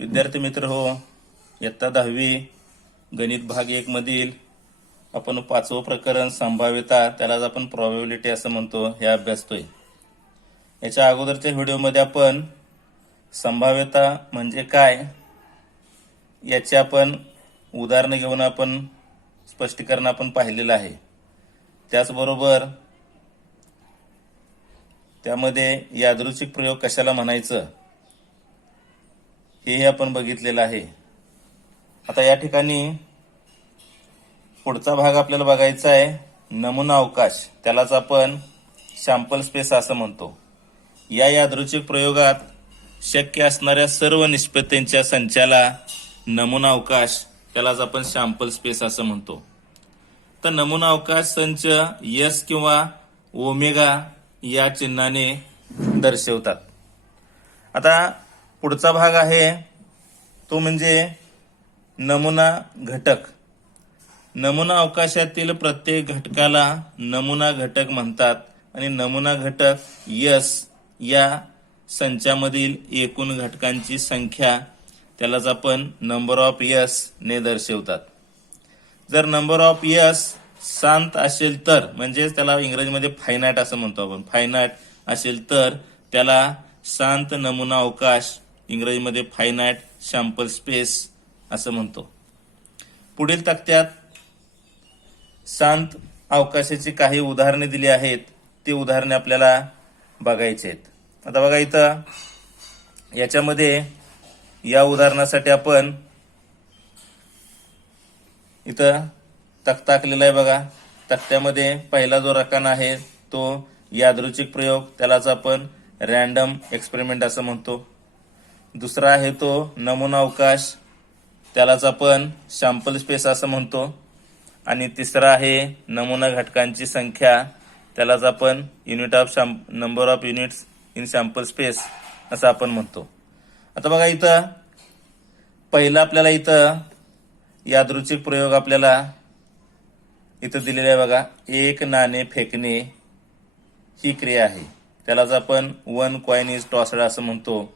विद्यार्थी मित्र हो, इयत्ता 10वी गणित भाग 1 मधील आपण 5वं प्रकरण संभाव्यता, त्यालाच आपण प्रोबॅबिलिटी असं म्हणतो, हे अभ्यासतोय. याच्या अगोदरच्या व्हिडिओमध्ये आपण संभाव्यता म्हणजे काय याचे आपण उदाहरणं घेऊन आपण स्पष्टीकरण आपण पाहिलेलं आहे. त्याचबरोबर त्यामध्ये यादृच्छिक प्रयोग कशाला म्हणायचं हेही आपण बघितलेलं आहे. आता या ठिकाणी पुढचा भाग आपल्याला बघायचा आहे, नमुना अवकाश, त्यालाच आपण सॅम्पल स्पेस असं म्हणतो. या यादृच्छिक प्रयोगात शक्य असणाऱ्या सर्व निष्पत्तींच्या संचाला नमुना अवकाश, त्यालाच आपण सॅम्पल स्पेस असं म्हणतो. तर नमुना अवकाश संच एस किंवा ओमेगा या चिन्हाने दर्शवतात. आता पुढचा भाग आहे तो म्हणजे नमुना घटक. नमुना अवकाशातील प्रत्येक घटकाला नमुना घटक म्हणतात आणि नमुना घटक एस या संचामधील एकूण घटकांची संख्या, त्यालाच आपण नंबर ऑफ एस ने दर्शवतात. जर नंबर ऑफ एस शांत असेल तर, म्हणजे त्याला इंग्रजीमध्ये फायनाईट असं म्हणतो आपण, फायनाईट असेल तर त्याला शांत नमुना अवकाश, इंग्रजीमध्ये फायनाईट सॅम्पल स्पेस असं म्हणतो. पुढील तक्त्यात शांत अवकाशाची काही उदाहरणे दिली आहेत, ती उदाहरणे आपल्याला बघायची आहेत. आता बघा, इथं याच्यामध्ये या उदाहरणासाठी आपण इथं तक्ता आखलेला आहे. बघा, तक्त्यामध्ये पहिला जो रकाना आहे तो यादृच्छिक प्रयोग, त्यालाच आपण रॅन्डम एक्सपेरिमेंट असं म्हणतो. दुसरा आहे तो नमुना अवकाश, त्यालाच आपण सॅम्पल स्पेस असं म्हणतो. आणि तिसरा आहे नमुना घटकांची संख्या, त्यालाच आपण unit of number of units in sample space असं आपण म्हणतो. आता बघा, इथं पहिला आपल्याला इथं यादृच्छिक प्रयोग आपल्याला इथं दिलेला आहे. बघा, एक नाणे फेकणे ही क्रिया आहे, त्यालाच आपण वन कॉइन इज टॉस्ड असं म्हणतो.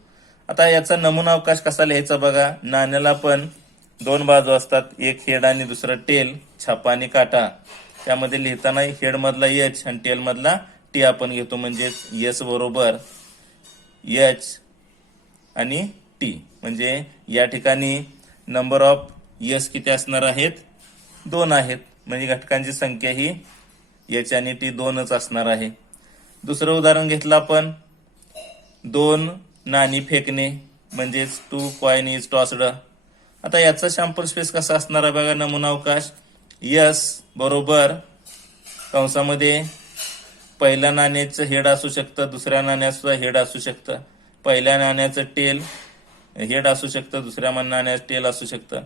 आता याचा नमुना अवकाश कसा लिहायचा बघा, नाण्याला पण दोन बाजू असतात, एक हेड आणि दुसरा टेल, छापा आणि काटा. त्यामध्ये लिहिताना हेड मधला एच आणि टेल मधला टी आपण घेतो, म्हणजे एस बरोबर एच आणि टी. म्हणजे या ठिकाणी नंबर ऑफ एस किती असणार आहेत, 2 आहेत, म्हणजे घटकांची संख्या ही एच आणि टी 2च असणार आहे. दुसरं उदाहरण घेतलं आपण, 2 नाणी फेकणे, म्हणजेच 2 कॉइन इज टॉस्ड. आता याचा सॅम्पल स्पेस कसा असणार आहे बघा, नमुना अवकाश एस बरोबर कंसामध्ये पहिल्या नाण्याचं हेड असू शकतं, दुसऱ्या नाण्याचं हेड असू शकतं, पहिल्या नाण्याचं टेल हेड असू शकतं, दुसऱ्या नाण्याचं टेल असू शकतं,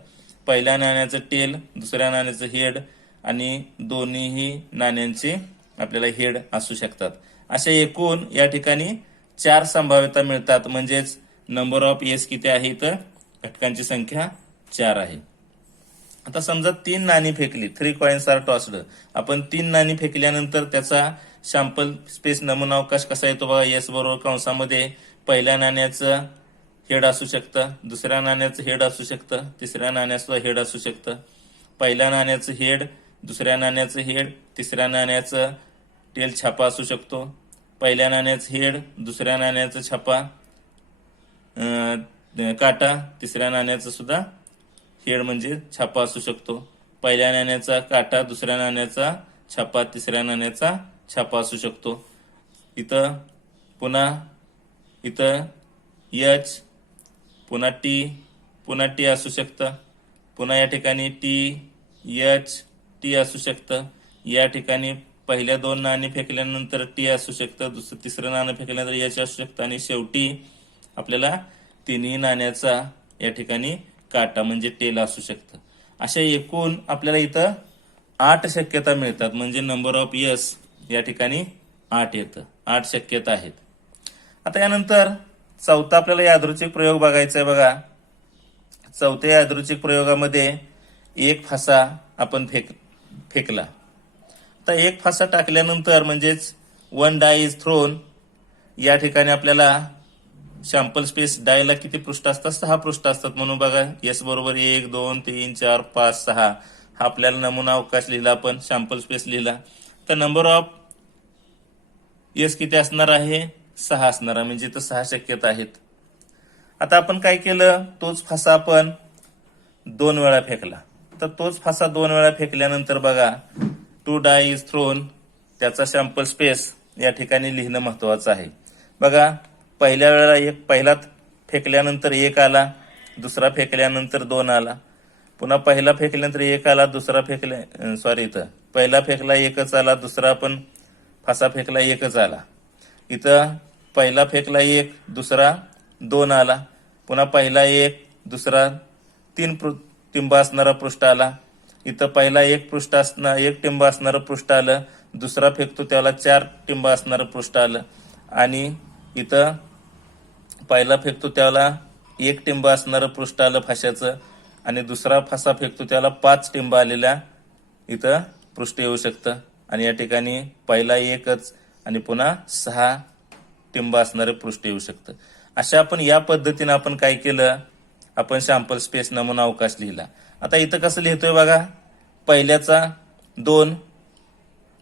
पहिल्या नाण्याचं टेल, दुसऱ्या नाण्याचं हेड, आणि दोन्हीही नाण्यांचे आपल्याला हेड असू शकतात. अशा एकूण या ठिकाणी 4 संभाव्यता मिळतात. म्हणजेच नंबर ऑफ एस किती आहे, तर घटकांची संख्या 4 आहे. आता समजा 3 नाणी फेकली, 3 कॉइन्स आर टॉस्ड. आपण 3 नाणी फेकल्यानंतर त्याचा सॅम्पल स्पेस नमुना अवकाश कसा येतो बघा, एस बरोबर कंसामध्ये पहिल्या नाण्याचं हेड असू शकतं, दुसऱ्या नाण्याचं हेड असू शकतं, तिसऱ्या नाण्याचं हेड असू शकतं, पहिल्या नाण्याचं हेड, दुसऱ्या नाण्याचं हेड, तिसऱ्या नाण्याचं टेल छापा असू शकतो, पहिल्या नाण्याचं हेड, दुसऱ्या नाण्याचं छापा काटा, तिसऱ्या नाण्याचं सुद्धा हेड म्हणजे छापा असू शकतो, पहिल्या नाण्याचा काटा, दुसऱ्या नाण्याचा छापा, तिसऱ्या नाण्याचा छापा असू शकतो. इथं पुन्हा इथं एच, पुन्हा टी, पुन्हा टी असू शकतं, पुन्हा या ठिकाणी टी, एच, टी असू शकतं. या ठिकाणी पहिल्या 2 नाणी फेकल्यानंतर टी असू शकतं, तिसरं नाणं फेकल्यानंतर एच असू शकतं, आणि शेवटी आपल्याला तिन्ही नाण्याचा या ठिकाणी काटा म्हणजे टेल असू शकतं. अशा एकूण आपल्याला इथं 8 शक्यता मिळतात. म्हणजे नंबर ऑफ एस या ठिकाणी 8 येतं, 8 शक्यता आहेत. आता यानंतर चौथा आपल्याला यादृच्छिक प्रयोग बघायचा आहे. बघा, चौथ्या यादृच्छिक प्रयोगामध्ये एक फासा आपण फेकला. आता एक फासा टाकल्यानंतर, म्हणजेच 1 डाय इज थ्रोन, या ठिकाणी आपल्याला सॅम्पल स्पेस डायला किती पृष्ठ असतात? 6 पृष्ठ असतात. म्हणून बघा एस बरोबर 1 2 3 4 5 6 हा आपल्याला नमुना अवकाश लिहिला, आपण सॅम्पल स्पेस लिहिला. तर नंबर ऑफ एस किती असणार आहे? 6 असणार आहे. म्हणजे इथं 6 शक्यता आहेत. आता आपण काय केलं, तोच फासा आपण 2 वेळा फेकला. तर तोच फासा 2 वेळा फेकल्यानंतर बघा 2 डाय इज थ्रोन, त्याचा सॅम्पल स्पेस या ठिकाणी लिहिणं महत्वाचं आहे. बघा पहिल्या वेळेला पहिला फेकल्यानंतर 1 आला, दुसरा फेकल्यानंतर 2 आला, पुन्हा पहिला फेकल्यानंतर 1 आला, दुसरा इथं पहिला फेकला 1च आला, दुसरा पण फासा फेकला 1च आला. इथं पहिला फेकला 1, दुसरा 2 आला, पुन्हा पहिला 1, दुसरा 3 टिंब असणारा पृष्ठ आला. इथं पहिला 1 टिंब असणारं पृष्ठ आलं, दुसरा फेकतो त्याला 4 टिंब असणारं पृष्ठ आलं, आणि इथं पहिला फेकतो त्याला 1 टिंब असणारं पृष्ठ आलं फाशाचं, आणि दुसरा फासा फेकतो त्याला 5 टिंब आलेल्या इथं पृष्ठ येऊ शकतं. आणि या ठिकाणी पहिला 1च आणि पुन्हा 6 टिंब असणारे पृष्ठ येऊ शकतं. अशा आपण या पद्धतीनं आपण काय केलं, आपण सॅम्पल स्पेस नमुना अवकाश लिहिला. आता इथं कसं लिहितोय बघा, पहिल्याचा 2,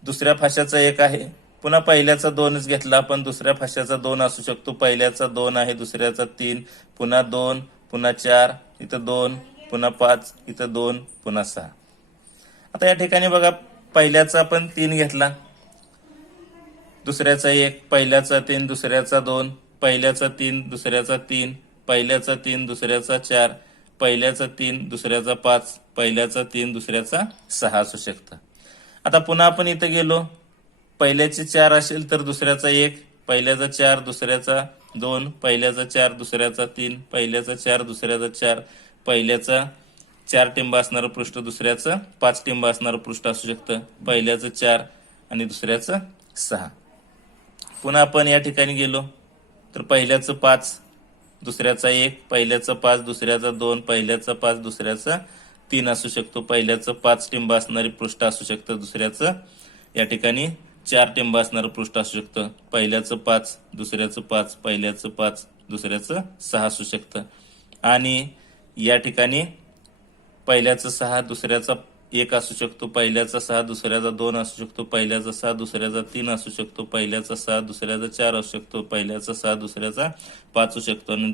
दुसऱ्या फाशाचा 1 आहे, पुन्हा पहिल्याचा 2च घेतला आपण, दुसऱ्या फाशाचा 2 असू शकतो, पहिल्याचा 2 आहे, दुसऱ्याचा 3, पुन्हा 2, पुन्हा 4, इथं 2, पुन्हा 5, इथं 2, पुन्हा 6. आता या ठिकाणी बघा पहिल्याचा आपण 3 घेतला, दुसऱ्याचा 1, पहिल्याचा 3, दुसऱ्याचा 2, पहिल्याचा 3, दुसऱ्याचा 3, पहिल्याचा 3, दुसऱ्याचा 4, पहिल्याचा 3, दुसऱ्याचा 5, पहिल्याचा 3, दुसऱ्याचा 6 असू शकतं. आता पुन्हा आपण इथं गेलो, पहिल्याचे 4 असेल तर दुसऱ्याचा 1, पहिल्याचा 4, दुसऱ्याचा 2, पहिल्याचा 4, दुसऱ्याचा 3, पहिल्याचा 4, दुसऱ्याचा 4, पहिल्याचा 4 टिंब असणारं पृष्ठ, दुसऱ्याचं 5 टिंब असणारं पृष्ठ असू शकतं, पहिल्याचं 4 आणि दुसऱ्याचं 6. पुन्हा आपण या ठिकाणी गेलो तर पहिल्याचं 5, दुसऱ्याचा 1, पहिल्याचा 5, दुसऱ्याचा 2, पहिल्याचा 5, दुसऱ्याचा 3 असू शकतो, पहिल्याचं 5 टिंब असणारे पृष्ठ असू शकतं, दुसऱ्याचं या ठिकाणी 4 टिंब असणारं पृष्ठ असू शकतं, पहिल्याचं 5, दुसऱ्याचं 5, पहिल्याचं 5, दुसऱ्याचं 6 असू शकतं. आणि या ठिकाणी पहिल्याचं 6, दुसऱ्याचा 1 असू शकतो, पहिल्याचा 6, दुसऱ्याचा 2 असू शकतो, पहिल्याचा 6, दुसऱ्याचा 3 असू शकतो, पहिल्याचा 6, दुसऱ्याचा 4 असू शकतो, पहिल्याचा 6, दुसऱ्याचा 5 असू शकतो, आणि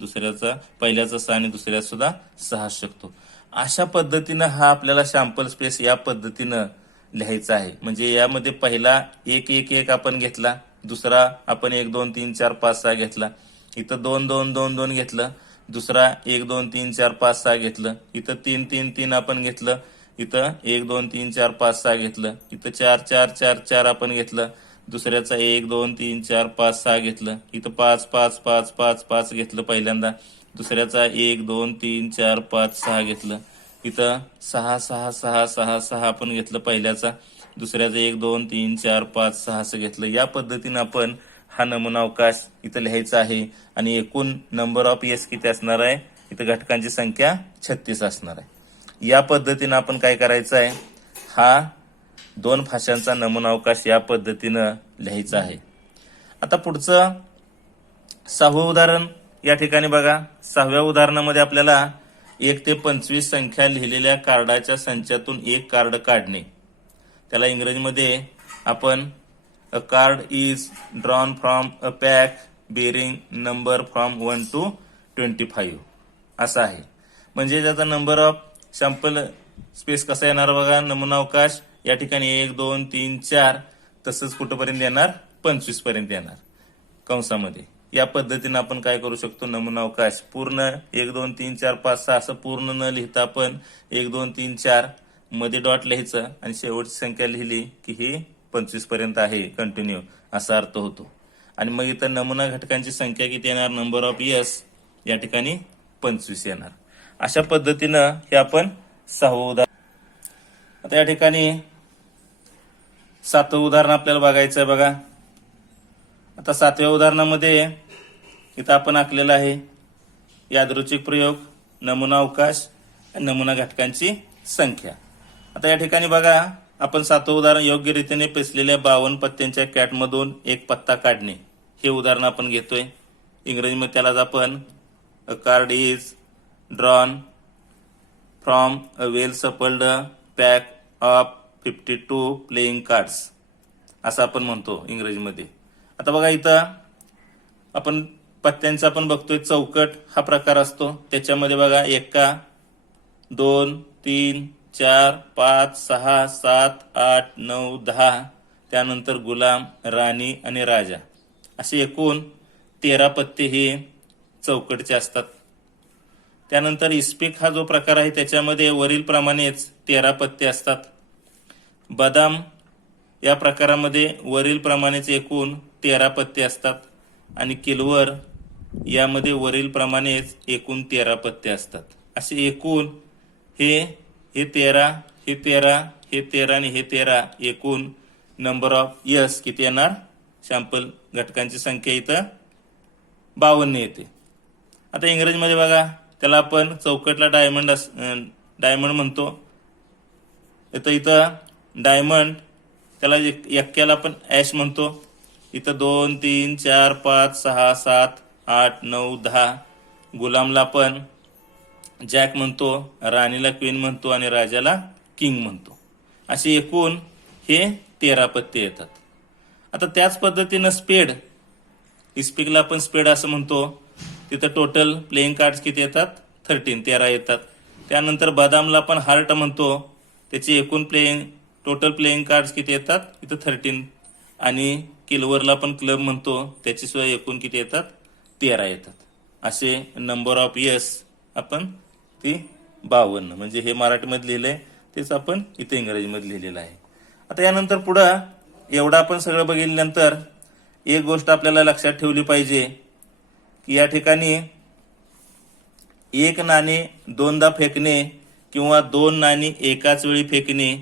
पहिल्याचा 6 आणि दुसऱ्याचा सुद्धा 6 असू शकतो. अशा पद्धतीनं हा आपल्याला सॅम्पल स्पेस या पद्धतीनं लिहायचा आहे. म्हणजे यामध्ये पहिला 1 1 1 आपण घेतला, दुसरा आपण 1 2 3 4 5 6 घेतला, इथं 2 2 2 2 घेतलं, दुसरा 1 2 3 4 5 6 घेतलं, इथं 3 3 3 आपण घेतलं, इथं 1 2 3 4 5 6 घेतलं, इथं 4 4 4 4 आपण घेतलं, दुसऱ्याचा 1 2 3 4 5 6 घेतलं, इथं 5 5 5 5 5 घेतलं पहिल्यांदा, दुसऱ्याचा 1 2 3 4 5 6 घेतलं, इथं 6 6 6 6 6 आपण घेतलं पहिल्याचा, दुसऱ्याचा 1 2 3 4 5 6 असं घेतलं. या पद्धतीनं आपण हा नमुना अवकाश इथं लिहायचा आहे. आणि एकूण नंबर ऑफ एस किती असणार आहे? इथं घटकांची संख्या 36 असणार आहे. या पद्धतीनं आपण काय करायचं आहे, हा 2 फाशांचा नमुना अवकाश या पद्धतीनं लिहायचा आहे. आता पुढचं 6वं उदाहरण या ठिकाणी बघा. 6व्या उदाहरणामध्ये आपल्याला 1 ते 25 संख्या लिहिलेल्या कार्डाच्या संचातून एक कार्ड काढणे. त्याला इंग्रजीमध्ये आपण a card is drawn from a pack bearing number from 1 to 25 असा आहे. म्हणजे त्याचा नंबर ऑफ सॅम्पल स्पेस कसा येणार बघा, नमुना अवकाश या ठिकाणी 1 2 3 4 तसंच कुठपर्यंत येणार, 25 पर्यंत येणार कंसामध्ये. या पद्धतीनं आपण काय करू शकतो, नमुना अवकाश पूर्ण 1 2 3 4 5 6 असं पूर्ण न लिहिता आपण 1 2 3 4 मध्ये डॉट लिहायचं आणि शेवटची संख्या लिहिली की ही 25 पर्यंत आहे कंटिन्यू असा अर्थ होतो. आणि मग इथं नमुना घटकांची संख्या किती येणार, नंबर ऑफ एस या ठिकाणी 25 येणार. अशा पद्धतीनं हे आपण 6वं उदाहरण. आता या ठिकाणी 7वं उदाहरण आपल्याला बघायचं आहे बघा. आता 7व्या उदाहरणामध्ये इथं आपण आखलेलं आहे यादृच्छिक प्रयोग, नमुना अवकाश आणि नमुना घटकांची संख्या. आता या ठिकाणी बघा आपण 7वं उदाहरण योग्य रीतीने पेचलेल्या 52 पत्त्यांच्या कॅटमधून एक पत्ता काढणे हे उदाहरण आपण घेतोय. इंग्रजीमध्ये त्यालाच आपण a card is drawn from a well shuffled pack of 52 playing cards असं आपण म्हणतो इंग्रजीमध्ये. आता बघा इथं आपण पत्त्यांचा आपण बघतोय चौकट हा प्रकार असतो. त्याच्यामध्ये बघा 1 2 3 4 5 6 7 8 9 10 त्यानंतर गुलाम, राणी आणि राजा असे एकूण 13 पत्ते हे चौकटचे असतात. त्यानंतर इस्पिक हा जो प्रकार आहे त्याच्यामध्ये वरील प्रमाणेच 13 पत्ते असतात. बदाम या प्रकारामध्ये वरील प्रमाणेच एकूण 13 पत्ते असतात आणि किलवर यामध्ये वरील प्रमाणेच एकूण 13 पत्ते असतात. असे एकूण हे 13 हे 13 हे 13 आणि हे 13 एकूण नंबर ऑफ यस किती येणार? सॅम्पल घटकांची संख्या इथं 52 येते. आता इंग्रजीमध्ये बघा त्याला आपण चौकटला डायमंड म्हणतो. इथं डायमंड त्याला एक्क्याला आपण ॲश म्हणतो. इथं 2 3 4 5 6 7 8 9 10 गुलामला आपण जॅक म्हणतो, राणीला क्वीन म्हणतो आणि राजाला किंग म्हणतो. असे एकूण हे 13 पत्ते येतात. आता त्याच पद्धतीनं स्पेड, इस्पिकला आपण स्पेड असं म्हणतो. तिथं टोटल प्लेइंग कार्ड्स किती येतात? 13 येतात. त्यानंतर बदामला आपण हार्ट म्हणतो. त्याची एकूण टोटल प्लेइंग कार्ड्स किती येतात? इथं 13. आणि किलवरला आपण क्लब म्हणतो. त्याची सुद्धा एकूण किती येतात? 13 येतात. असे नंबर ऑफ यस आपण ती 52 म्हणजे हे मराठीमध्ये लिहिलंय तेच आपण इथे इंग्रजीमध्ये लिहिलेलं आहे. आता यानंतर पुढं एवढं आपण सगळं बघितल्यानंतर एक गोष्ट आपल्याला लक्षात ठेवली पाहिजे की या ठिकाणी एक नाणे दोनदा फेकणे किंवा 2 नाणी एकाच वेळी फेकणे,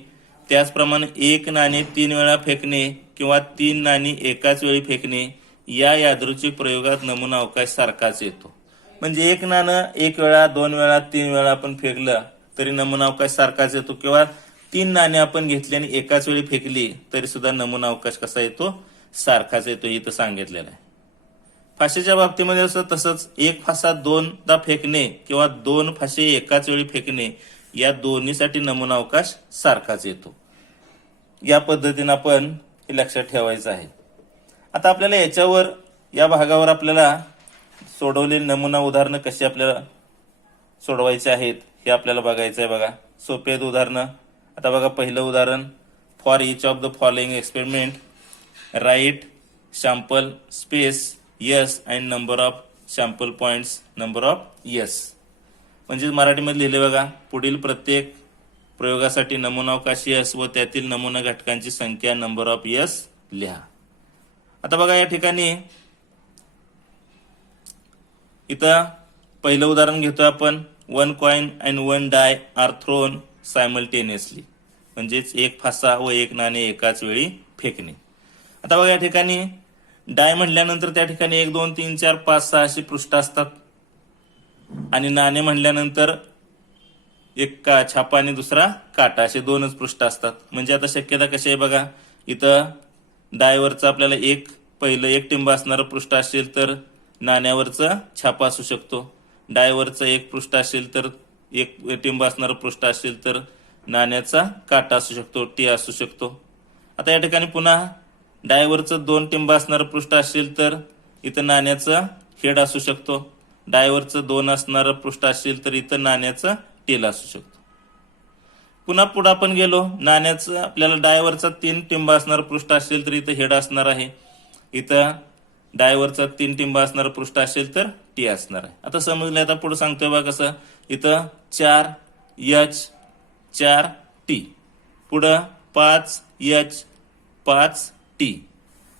त्याचप्रमाणे एक नाणे 3 वेळा फेकणे किंवा 3 नाणी एकाच वेळी फेकणे या यादृच्छिक प्रयोगात नमुना अवकाश सारखाच येतो. म्हणजे एक नाणं 1 वेळा 2 वेळा 3 वेळा आपण फेकलं तरी नमुना अवकाश सारखाच येतो, किंवा 3 नाणे आपण घेतली आणि एकाच वेळी फेकली तरी सुद्धा नमुना अवकाश कसा येतो? सारखाच येतो. इथं सांगितलेलं आहे. फाशीच्या बाबतीमध्ये असं तसंच एक फासा 2दा फेकणे किंवा 2 फासे एकाच वेळी फेकणे या दोन्हीसाठी नमुना अवकाश सारखाच येतो. या पद्धतीनं आपण हे लक्षात ठेवायचं आहे. आता आपल्याला याच्यावर या भागावर आपल्याला सोडवलेली नमुना उदाहरणं कशी आपल्याला सोडवायचे आहेत हे आपल्याला बघायचं आहे. बघा सोपे आहेत उदाहरणं. आता बघा पहिलं उदाहरण, for each of the following experiment write sample space S and number of sample points number of S. म्हणजे मराठीमध्ये लिहिले बघा, पुढील प्रत्येक प्रयोगासाठी नमुना अवकाश यस व त्यातील नमुना घटकांची संख्या नंबर ऑफ यस लिहा. आता बघा या ठिकाणी इथं पहिलं उदाहरण घेतोय आपण, 1 coin and 1 die are thrown simultaneously. म्हणजेच एक फासा व एक नाणे एकाच वेळी फेकणे. आता बघा या ठिकाणी डाय म्हटल्यानंतर त्या ठिकाणी 1 2 3 4 5 6 अशी पृष्ठ असतात आणि नाणे म्हटल्यानंतर एक छापा आणि दुसरा काटा असे 2च पृष्ठ असतात. म्हणजे आता शक्यता कशी आहे बघा, इथं डायवरचं आपल्याला पहिलं एक टिंब असणारं पृष्ठ असेल तर नाण्यावरचा छापा असू शकतो. डायवरचं एक पृष्ठ असेल तर एक टिंब असणारं पृष्ठ असेल तर नाण्याचा काटा असू शकतो, टी असू शकतो. आता या ठिकाणी पुन्हा डायवरचं 2 टिंब असणारं पृष्ठ असेल तर इथं नाण्याचं हेड असू शकतो. डायवरचं 2 असणारं पृष्ठ असेल तर इथं नाण्याचं टेल असू शकतो. पुन्हा पुढे आपण गेलो, नाण्याचं आपल्याला डायवरचा 3 टिंब असणारं पृष्ठ असेल तर इथं हेड असणार आहे. इथं डायवरचा 3 टिंब असणारं पृष्ठ असेल तर टी असणार आहे. आता समजलं. आता पुढे सांगतोय बघा कसं, इथं 4 एच 4 टी, पुढं 5 एच 5 टी,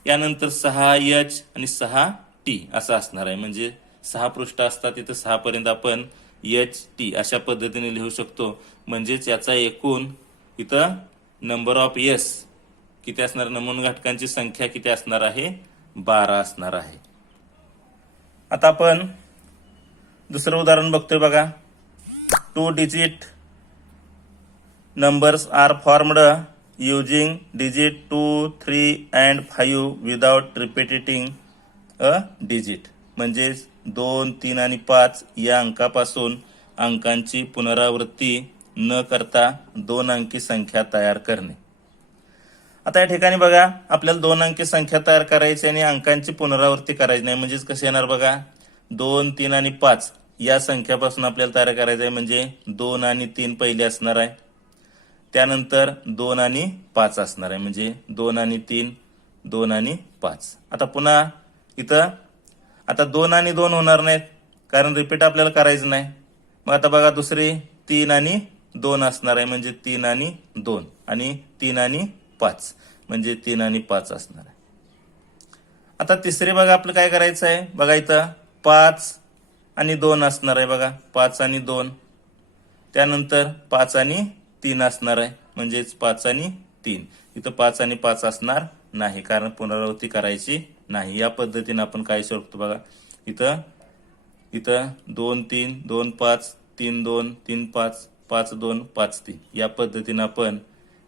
यानंतर 6 एच आणि 6 टी असं असणार आहे. म्हणजे 6 पृष्ठ असतात, इथं 6 पर्यंत आपण एच टी अशा पद्धतीने लिहू शकतो. म्हणजेच याचा एकूण इथं नंबर ऑफ एस किती असणार? नमुना घटकांची संख्या किती असणार आहे? 12 असणार आहे. आता आपण दुसरं उदाहरण बघतोय बघा, 2 digit numbers are formed using digit 2, 3 and 5 without repeating a digit. म्हणजेच 2, 3 आणि 5 या अंकापासून अंकांची पुनरावृत्ती न करता 2 अंकी संख्या तयार करणे. आता या ठिकाणी बघा आपल्याला 2 अंकी संख्या तयार करायची आणि अंकांची पुनरावृत्ती करायची नाही. म्हणजेच कसे येणार बघा, 2, 3 आणि 5 या संख्यापासून आपल्याला तयार करायचं आहे. म्हणजे 2 आणि 3 पहिले असणार आहे, त्यानंतर 2 आणि 5 असणार आहे. म्हणजे 2 आणि 3, 2 आणि 5. आता पुन्हा इथं आता 2 आणि 2 होणार नाहीत, कारण रिपीट आपल्याला करायचं नाही. मग आता बघा दुसरी 3 आणि 2 असणार आहे. म्हणजे 3 आणि 2 आणि 3 आणि 5 म्हणजे 3 आणि 5 असणार आहे. आता तिसरे बघा आपलं काय करायचं आहे, बघा इथं 5 आणि 2 असणार आहे. बघा 5 आणि 2, त्यानंतर 5 आणि 3 असणार आहे. म्हणजेच 5 आणि 3. इथं 5 आणि 5 असणार नाही, कारण पुनरावृत्ती करायची नाही. या पद्धतीने आपण काय शकतो बघा, इथं 2 3 2 5 3 2 3 5 5 2 5 3 या पद्धतीने आपण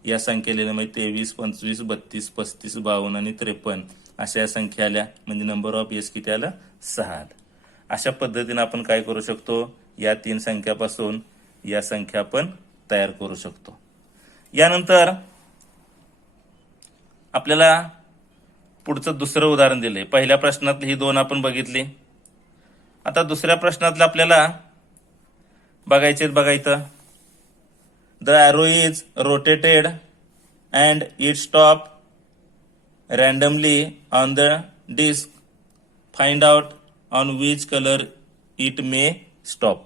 या संख्या लिहिल्या. म्हणजे 23 25 32 35 52 आणि 53 अशा संख्या आल्या. म्हणजे नंबर ऑफ एस किती आलं, 6 आलं. अशा पद्धतीने आपण काय करू शकतो, या 3 संख्यापासून या संख्या आपण तयार करू शकतो. यानंतर आपल्याला पुढचं दुसरं उदाहरण दिलंय. पहिल्या प्रश्नातली ही 2 आपण बघितली. आता दुसऱ्या प्रश्नातलं आपल्याला बघायचे. बघा इथं the arrow is rotated and it stop randomly on the disc. Find out on which colour it may stop.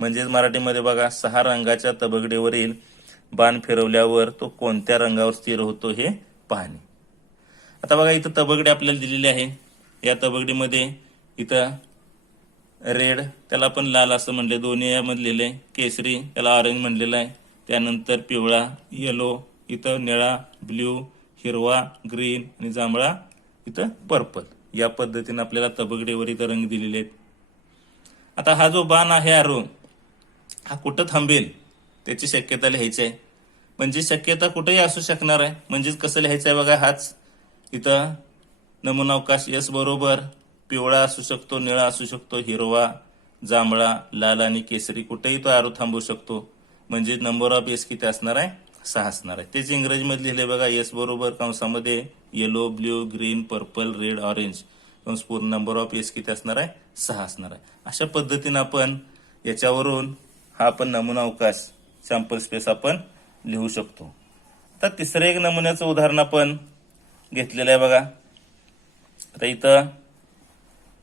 म्हणजेच मराठीमध्ये बघा 6 रंगाच्या तबगडीवरील बाण फिरवल्यावर तो कोणत्या रंगावर स्थिर होतो हे पाहणे. आता बघा इथं तबगडी आपल्याला दिलेली आहे. या तबगडीमध्ये इथं रेड त्याला आपण लाल असं म्हणले, दोन्ही यामध्ये लिहिले. केसरी त्याला ऑरेंज म्हणलेलं आहे. त्यानंतर पिवळा, येलो, इथं निळा, ब्ल्यू, हिरवा, ग्रीन आणि जांभळा, इथं पर्पल. या पद्धतीने आपल्याला तबगडीवर इथं रंग दिलेले आहेत. आता हा जो बाण आहे ॲरो, हा कुठं थांबेल त्याची शक्यता लिहायची आहे. म्हणजे शक्यता कुठेही असू शकणार आहे. म्हणजेच कसं लिहायचं आहे बघा, हाच इथं नमुनावकाश एस बरोबर पिवळा असू शकतो, निळा असू शकतो, हिरवा, जांभळा, लाल आणि केसरी कुठेही तो ॲरो थांबू शकतो. म्हणजे नंबर ऑफ एस किती असणार आहे, 6 असणार आहे. तेच इंग्रजीमध्ये लिहिले बघा, एस बरोबर कंसामध्ये yellow, blue, green, purple, red, orange कंस पूर्ण नंबर ऑफ एस किती असणार आहे, 6 असणार आहे. अशा पद्धतीने आपण याच्यावरून हा आपण नमुना अवकाश सॅम्पल स्पेस आपण लिहू शकतो. आता तिसरं एक नमुन्याचं उदाहरण आपण घेतलेलं आहे बघा. आता इथं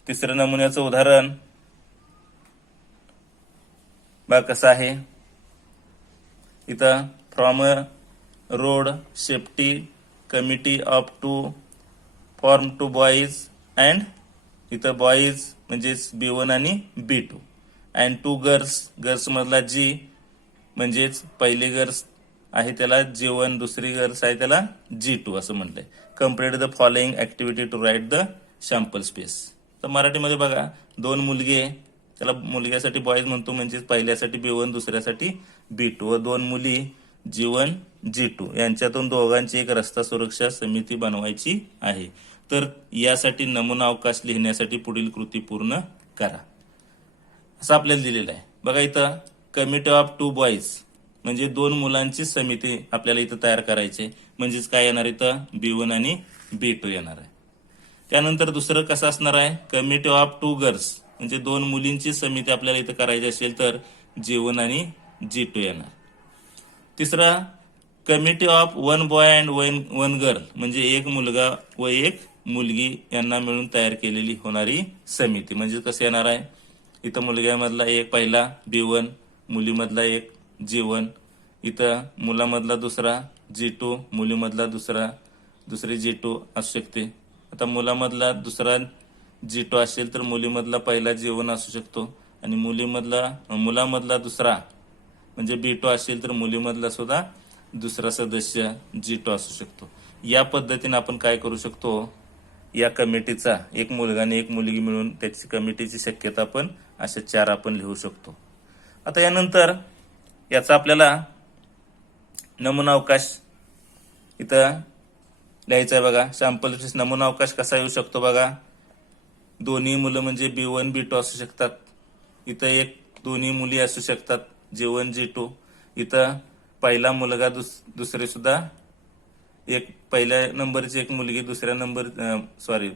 तिसरं नमुन्याचं उदाहरण बघा कसं आहे. इथं from a road safety committee of 2 form 2 boys and इथं बॉईज म्हणजेच B1 आणि B2 अँड 2 गर्ल्स मधला G म्हणजेच पहिली गर्ल्स आहे त्याला G1, दुसरी गर्ल्स आहे त्याला G2 असं म्हटलंय. Complete the following activity to write the sample space. तर मराठीमध्ये बघा 2 मुलगे, त्याला मुलग्यासाठी बॉईज म्हणतो, म्हणजेच पहिल्यासाठी B1, दुसऱ्यासाठी B2 व 2 मुली G1, G2 यांच्यातून दोघांची एक रस्ता सुरक्षा समिती बनवायची आहे. तर यासाठी नमुना अवकाश लिहिण्यासाठी पुढील कृती पूर्ण करा असं आपल्याला दिलेलं आहे. बघा इथं कमिटी ऑफ 2 बॉईज म्हणजे 2 मुलांची समिती आपल्याला इथं तयार करायची. म्हणजेच काय येणार इथं B1 आणि B2 येणार आहे. त्यानंतर दुसरं कसं असणार आहे, कमिटी ऑफ 2 गर्ल्स म्हणजे 2 मुलींची समिती आपल्याला इथं करायची असेल तर G1 आणि G2 येणार. तिसरा committee of 1 boy and 1 girl म्हणजे 1 मुलगा व 1 मुलगी यांना मिळून तयार केलेली होणारी समिती. म्हणजे कसं येणार आहे, इथं मुलग्यामधला एक पहिला B1, मुलीमधला एक G1, इथं मुलामधला दुसरा G2, मुलीमधला दुसरी G2 असू शकते. आता मुलामधला दुसरा G2 असेल तर मुलीमधला पहिला G1 असू शकतो आणि मुलामधला दुसरा म्हणजे B2 असेल तर मुलीमधला सुद्धा दुसरा सदस्य G2 असू शकतो. या पद्धतीने आपण काय करू शकतो, या कमिटीचा एक मुलगा आणि एक मुलगी मिळून त्याची कमिटीची शक्यता आपण अशा 4 आपण लिहू शकतो. आता यानंतर याचा आपल्याला नमुना अवकाश इथं लिहायचा आहे बघा. सॅम्पल नमुना अवकाश कसा येऊ शकतो बघा. दोन्ही मुलं म्हणजे B1 B2 असू शकतात. इथं एक दोन्ही मुली असू शकतात G1 G2. इथं पहिला मुलगा दुसरे सुद्धा एक पहिल्या नंबरची एक मुलगी दुसऱ्या नंबर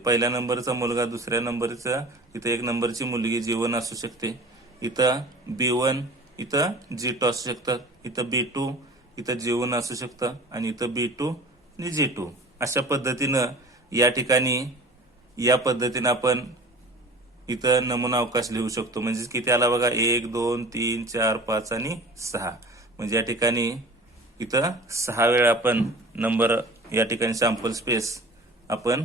पहिल्या नंबरचा मुलगा दुसऱ्या नंबरचा इथं एक नंबरची मुलगी G1 असू शकते. इथं B1 इथं G2 असू शकतात. इथं B2 इथं G1 असू शकतं आणि इथं B2 आणि G2. अशा पद्धतीनं या ठिकाणी या पद्धतीनं आपण इथं नमुना अवकाश लिहू शकतो. म्हणजे किती आला बघा 1 2 3 4 5 आणि 6. म्हणजे या ठिकाणी इथं 6 वेळा आपण नंबर या ठिकाणी सॅम्पल स्पेस आपण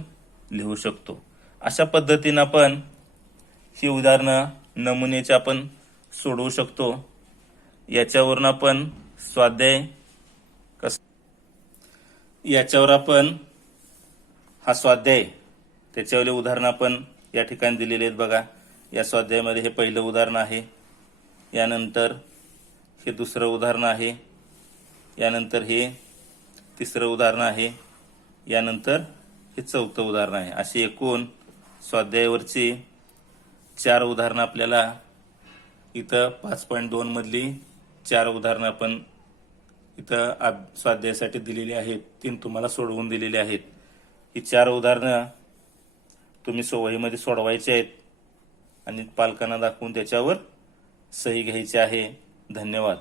लिहू शकतो. अशा पद्धतीनं आपण ही उदाहरणं नमुन्याची आपण सोडवू शकतो. याच्यावरून आपण स्वाध्याय याच्यावर आपण हा स्वाध्याय त्याच्यावरले उदाहरणं आपण या ठिकाणी दिलेले आहेत बघा. या स्वाध्यायामध्ये हे पहिलं उदाहरण आहे, यानंतर हे दुसरं उदाहरण आहे, यानंतर हे तिसरं उदाहरण आहे, यानंतर हे चौथं उदाहरण आहे. अशी एकूण स्वाध्यायावरची 4 उदाहरणं आपल्याला इथं 5.2 मधली 4 उदाहरणं आपण इथं स्वाध्यायासाठी दिलेली आहेत. 3 तुम्हाला सोडवून दिलेली आहेत. ही 4 उदाहरणं तुम्ही वहीमध्ये सोडवायची आहेत आणि पालकांना दाखवून त्याच्यावर सही घ्यायची आहे. धन्यवाद.